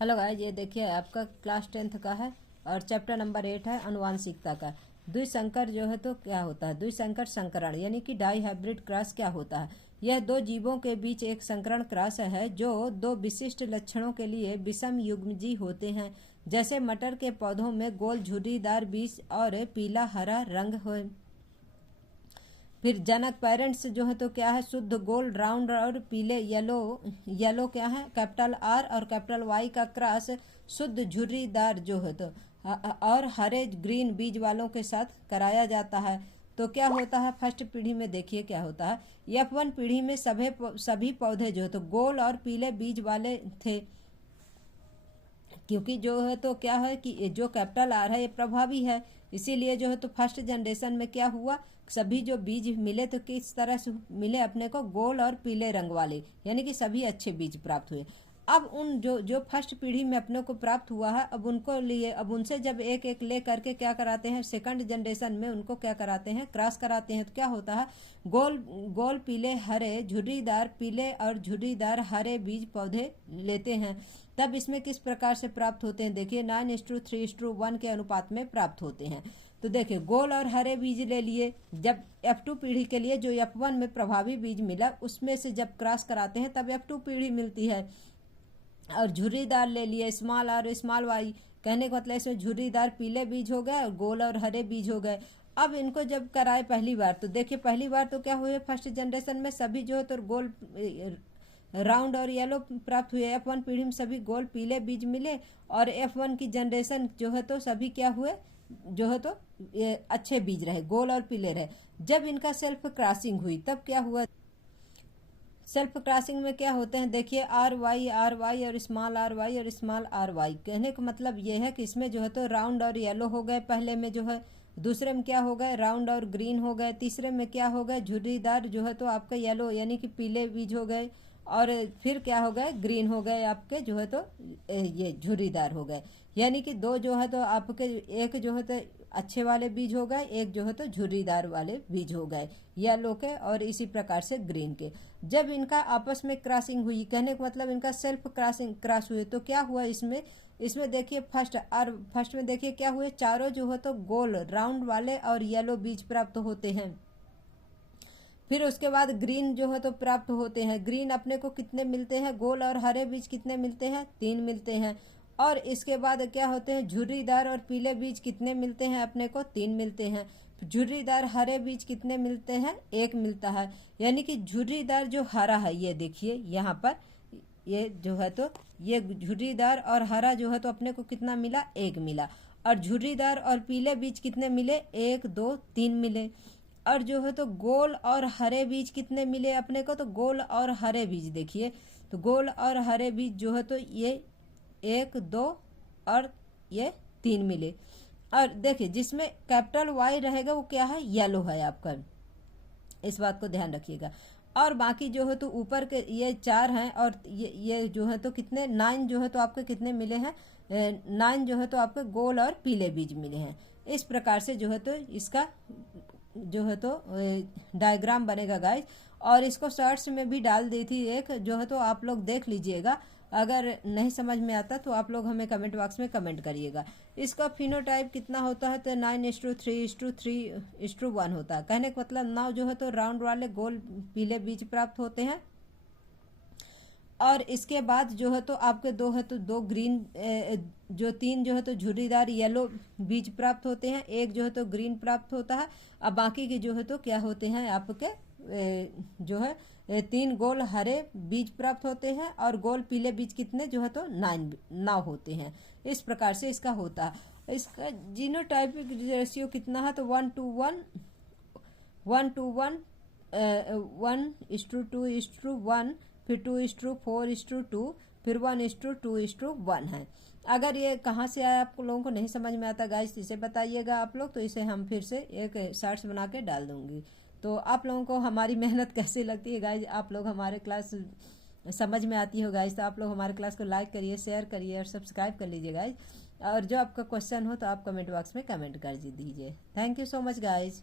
Hello guys, ये देखिए आपका क्लास 10th का है और चैप्टर नंबर 8 है अनुवांशिकता का। द्विसंकर जो है तो क्या होता है, द्विसंकर संकरण यानी कि डाई हाइब्रिड क्रॉस क्या होता है। यह दो जीवों के बीच एक संकरण क्रॉस है जो दो विशिष्ट लक्षणों के लिए विषम युग्मजी होते हैं, जैसे मटर के पौधों में गोल झुर्रीदार बीज और पीला हरा रंग हो। फिर जनक पेरेंट्स जो है तो क्या है, शुद्ध गोल राउंड और पीले येलो येलो क्या है, कैपिटल आर और कैपिटल वाई का क्रॉस शुद्ध झुर्रीदार जो है तो और हरे ग्रीन बीज वालों के साथ कराया जाता है। तो क्या होता है, फर्स्ट पीढ़ी में देखिए क्या होता है। F1 पीढ़ी में सभी पौधे जो है तो गोल और पीले बीज वाले थे, क्योंकि जो है तो क्या है कि जो कैपिटल आर है ये प्रभावी है, इसीलिए जो है तो फर्स्ट जनरेशन में क्या हुआ, सभी जो बीज मिले तो किस तरह से मिले अपने को, गोल और पीले रंग वाले, यानी कि सभी अच्छे बीज प्राप्त हुए। अब उन जो फर्स्ट पीढ़ी में अपने को प्राप्त हुआ है, अब उनको लिए अब उनसे जब एक एक ले करके क्या कराते हैं, सेकंड जनरेशन में उनको क्या कराते हैं, क्रॉस कराते हैं। तो क्या होता है, गोल गोल पीले हरे झुर्रीदार पीले और झुर्रीदार हरे बीज पौधे लेते हैं। तब इसमें किस प्रकार से प्राप्त होते हैं, देखिए 9:3:1 के अनुपात में प्राप्त होते हैं। तो देखिए गोल और हरे बीज ले लिए, जब F2 पीढ़ी के लिए जो F1 में प्रभावी बीज मिला उसमें से जब क्रॉस कराते हैं तब F2 पीढ़ी मिलती है। और झुर्रीदार ले लिए, स्मॉल और स्मॉल वाई, कहने का मतलब इसमें झुर्रीदार पीले बीज हो गए और गोल और हरे बीज हो गए। अब इनको जब कराए पहली बार, तो देखिए पहली बार तो क्या हुए, फर्स्ट जनरेशन में सभी जो है तो गोल राउंड और येलो प्राप्त हुए। F1 पीढ़ी में सभी गोल पीले बीज मिले और F1 की जनरेशन जो है तो सभी क्या हुए, जो है तो ये अच्छे बीज रहे, गोल और पीले रहे। जब इनका सेल्फ क्रॉसिंग हुई तब क्या हुआ, सेल्फ क्रॉसिंग में क्या होते हैं, देखिए आर वाई और स्मॉल आर वाई, कहने का मतलब ये है कि इसमें जो है तो राउंड और येलो हो गए पहले में जो है, दूसरे में क्या हो गए, राउंड और ग्रीन हो गए, तीसरे में क्या हो गए, झुर्रीदार जो है तो आपका येलो यानी कि पीले बीज हो गए, और फिर क्या हो गए, ग्रीन हो गए आपके जो है तो ये झुर्रीदार हो गए। यानी कि दो जो है तो आपके एक जो है तो अच्छे वाले बीज हो गए, एक जो है तो झुर्रीदार वाले बीज हो गए येलो के, और इसी प्रकार से ग्रीन के। जब इनका आपस में क्रॉसिंग हुई, कहने का मतलब इनका सेल्फ क्रॉस हुए, तो क्या हुआ इसमें देखिए फर्स्ट में देखिए क्या हुए, चारों जो है तो गोल राउंड वाले और येलो बीज प्राप्त होते हैं। फिर उसके बाद ग्रीन जो है तो प्राप्त होते हैं। ग्रीन अपने को कितने मिलते हैं, गोल और हरे बीज कितने मिलते हैं, 3 मिलते हैं। और इसके बाद क्या होते हैं, झुर्रीदार और पीले बीज कितने मिलते हैं अपने को, 3 मिलते हैं। झुर्रीदार हरे बीज कितने मिलते हैं, 1 मिलता है। यानी कि झुर्रीदार जो हरा है, ये देखिए यहाँ पर ये जो है तो ये झुर्रीदार और हरा जो है तो अपने को कितना मिला, 1 मिला। और झुर्रीदार और पीले बीज कितने मिले, 1 2 3 मिले। और जो है तो गोल और हरे बीज कितने मिले अपने को, तो गोल और हरे बीज देखिए, तो गोल और हरे बीज जो है तो ये 1 2 और ये 3 मिले। और देखिए जिसमें कैपिटल वाई रहेगा वो क्या है, येलो है आपका, इस बात को ध्यान रखिएगा। और बाकी जो है तो ऊपर के ये 4 हैं, और ये जो है तो कितने 9 जो है तो आपके कितने मिले हैं, 9 जो है तो आपके गोल और पीले बीज मिले हैं। इस प्रकार से जो है तो इसका जो है तो डायग्राम बनेगा गाइज, और इसको शॉर्ट्स में भी डाल दी थी एक, जो है तो आप लोग देख लीजिएगा। अगर नहीं समझ में आता तो आप लोग हमें कमेंट बॉक्स में कमेंट करिएगा। इसका फिनोटाइप कितना होता है, तो 9:3:3:1 होता है। कहने का मतलब 9 जो है तो राउंड वाले गोल पीले बीज प्राप्त होते हैं, और इसके बाद जो है तो आपके दो ग्रीन जो 3 जो है तो झुर्रीदार येलो बीज प्राप्त होते हैं, एक जो है तो ग्रीन प्राप्त होता है। अब बाकी के जो है तो क्या होते हैं आपके जो है 3 गोल हरे बीज प्राप्त होते हैं, और गोल पीले बीज कितने जो है तो 9 होते हैं। इस प्रकार से इसका होता है। इसका जीनोटाइपिक रेशियो कितना है, तो 1:1 1:1 1:2:1, फिर 2:4:2, फिर 1:2:1 है। अगर ये कहाँ से आया आप लोगों को नहीं समझ में आता गाइस, इसे बताइएगा आप लोग, तो इसे हम फिर से एक शॉर्ट्स बना के डाल दूंगी। तो आप लोगों को हमारी मेहनत कैसी लगती है गाइस, आप लोग हमारे क्लास समझ में आती हो गाइस, तो आप लोग हमारे क्लास को लाइक करिए, शेयर करिए और सब्सक्राइब कर लीजिए गाइस। और जो आपका क्वेश्चन हो तो आप कमेंट बॉक्स में कमेंट कर दीजिए। Thank you so much guys.